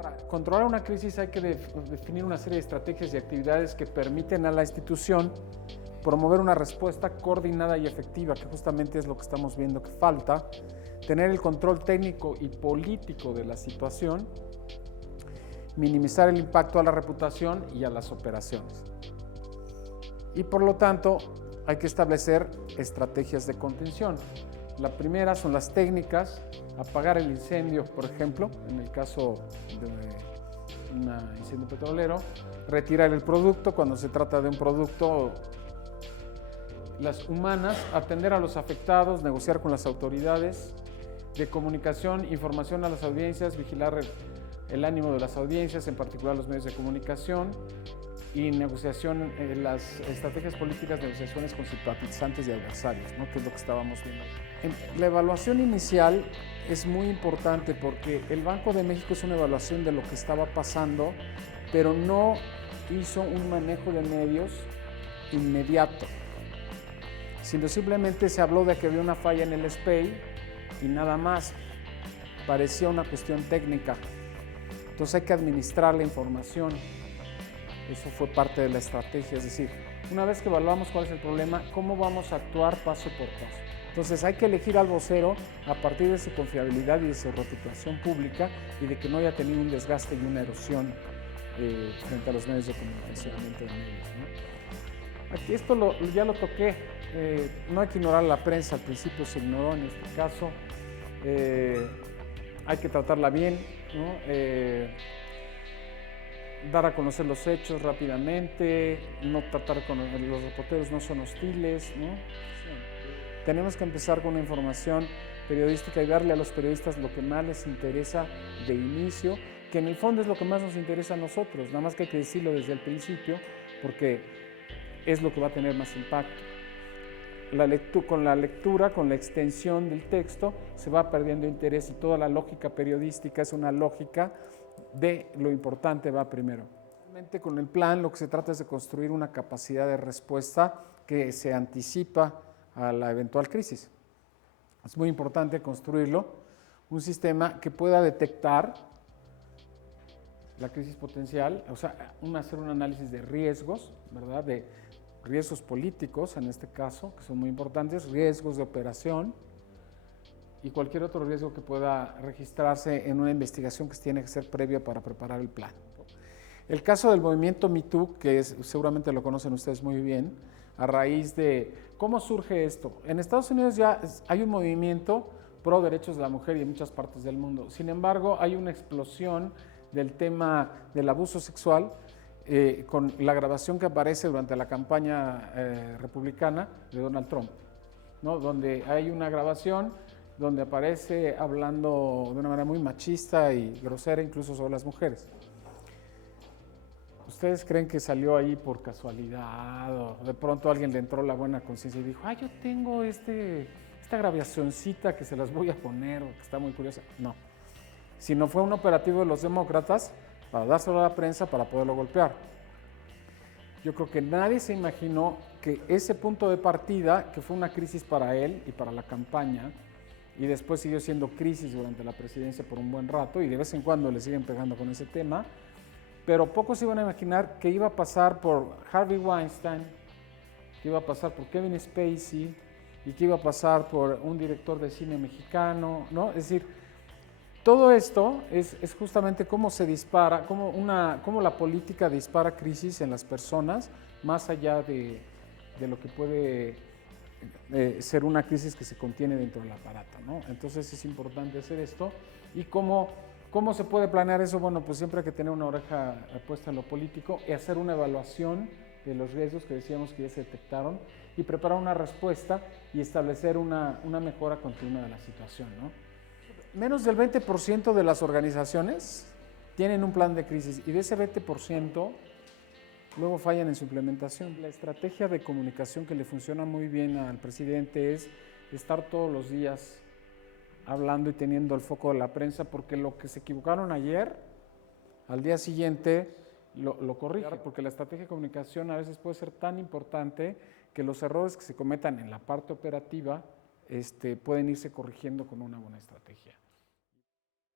Para controlar una crisis hay que definir una serie de estrategias y actividades que permiten a la institución promover una respuesta coordinada y efectiva, que justamente es lo que estamos viendo que falta, tener el control técnico y político de la situación, minimizar el impacto a la reputación y a las operaciones. Y por lo tanto, hay que establecer estrategias de contención. La primera son las técnicas, apagar el incendio, por ejemplo, en el caso de un incendio petrolero, retirar el producto cuando se trata de un producto, las humanas, atender a los afectados, negociar con las autoridades de comunicación, información a las audiencias, vigilar el ánimo de las audiencias, en particular los medios de comunicación, y negociación, las estrategias políticas, negociaciones con simpatizantes y adversarios, ¿no? Que es lo que estábamos viendo. La evaluación inicial es muy importante porque el Banco de México es una evaluación de lo que estaba pasando, pero no hizo un manejo de medios inmediato, sino simplemente se habló de que había una falla en el SPEI y nada más. Parecía una cuestión técnica. Entonces hay que administrar la información. Eso fue parte de la estrategia, es decir, una vez que evaluamos cuál es el problema, ¿cómo vamos a actuar paso por paso? Entonces hay que elegir al vocero a partir de su confiabilidad y de su reputación pública y de que no haya tenido un desgaste y una erosión frente a los medios de comunicación, ¿no? Aquí esto ya lo toqué, no hay que ignorar la prensa, al principio se ignoró en este caso, hay que tratarla bien, ¿no? Dar a conocer los hechos rápidamente, no tratar con los reporteros, no son hostiles, ¿no? Tenemos que empezar con una información periodística y darle a los periodistas lo que más les interesa de inicio, que en el fondo es lo que más nos interesa a nosotros, nada más que hay que decirlo desde el principio, porque es lo que va a tener más impacto. Con la lectura, con la extensión del texto, se va perdiendo interés y toda la lógica periodística es una lógica de lo importante va primero. Realmente con el plan lo que se trata es de construir una capacidad de respuesta que se anticipa a la eventual crisis. Es muy importante construirlo, un sistema que pueda detectar la crisis potencial, o sea, hacer un análisis de riesgos, ¿verdad? De riesgos políticos en este caso, que son muy importantes, riesgos de operación, y cualquier otro riesgo que pueda registrarse en una investigación que tiene que ser previa para preparar el plan. El caso del movimiento Me Too, que seguramente lo conocen ustedes muy bien, a raíz de cómo surge esto. En Estados Unidos ya hay un movimiento pro derechos de la mujer y en muchas partes del mundo. Sin embargo, hay una explosión del tema del abuso sexual con la grabación que aparece durante la campaña republicana de Donald Trump, ¿no? Donde hay una grabación donde aparece hablando de una manera muy machista y grosera incluso sobre las mujeres. ¿Ustedes creen que salió ahí por casualidad o de pronto alguien le entró la buena conciencia y dijo, yo tengo esta grabacioncita que se las voy a poner, que está muy curiosa? No, sino fue un operativo de los demócratas para dárselo a la prensa para poderlo golpear. Yo creo que nadie se imaginó que ese punto de partida, que fue una crisis para él y para la campaña, y después siguió siendo crisis durante la presidencia por un buen rato y de vez en cuando le siguen pegando con ese tema, pero pocos iban a imaginar que iba a pasar por Harvey Weinstein, que iba a pasar por Kevin Spacey y que iba a pasar por un director de cine mexicano, ¿no? Es decir, todo esto es justamente cómo se dispara, cómo la política dispara crisis en las personas, más allá de lo que puede ser una crisis que se contiene dentro del aparato, ¿no? Entonces es importante hacer esto. ¿Y cómo se puede planear eso? Bueno, pues siempre hay que tener una oreja puesta en lo político y hacer una evaluación de los riesgos que decíamos que ya se detectaron y preparar una respuesta y establecer una mejora continua de la situación, ¿no? Menos del 20% de las organizaciones tienen un plan de crisis y de ese 20% luego fallan en su implementación. La estrategia de comunicación que le funciona muy bien al presidente es estar todos los días hablando y teniendo el foco de la prensa, porque lo que se equivocaron ayer, al día siguiente lo corrige, porque la estrategia de comunicación a veces puede ser tan importante que los errores que se cometan en la parte operativa pueden irse corrigiendo con una buena estrategia.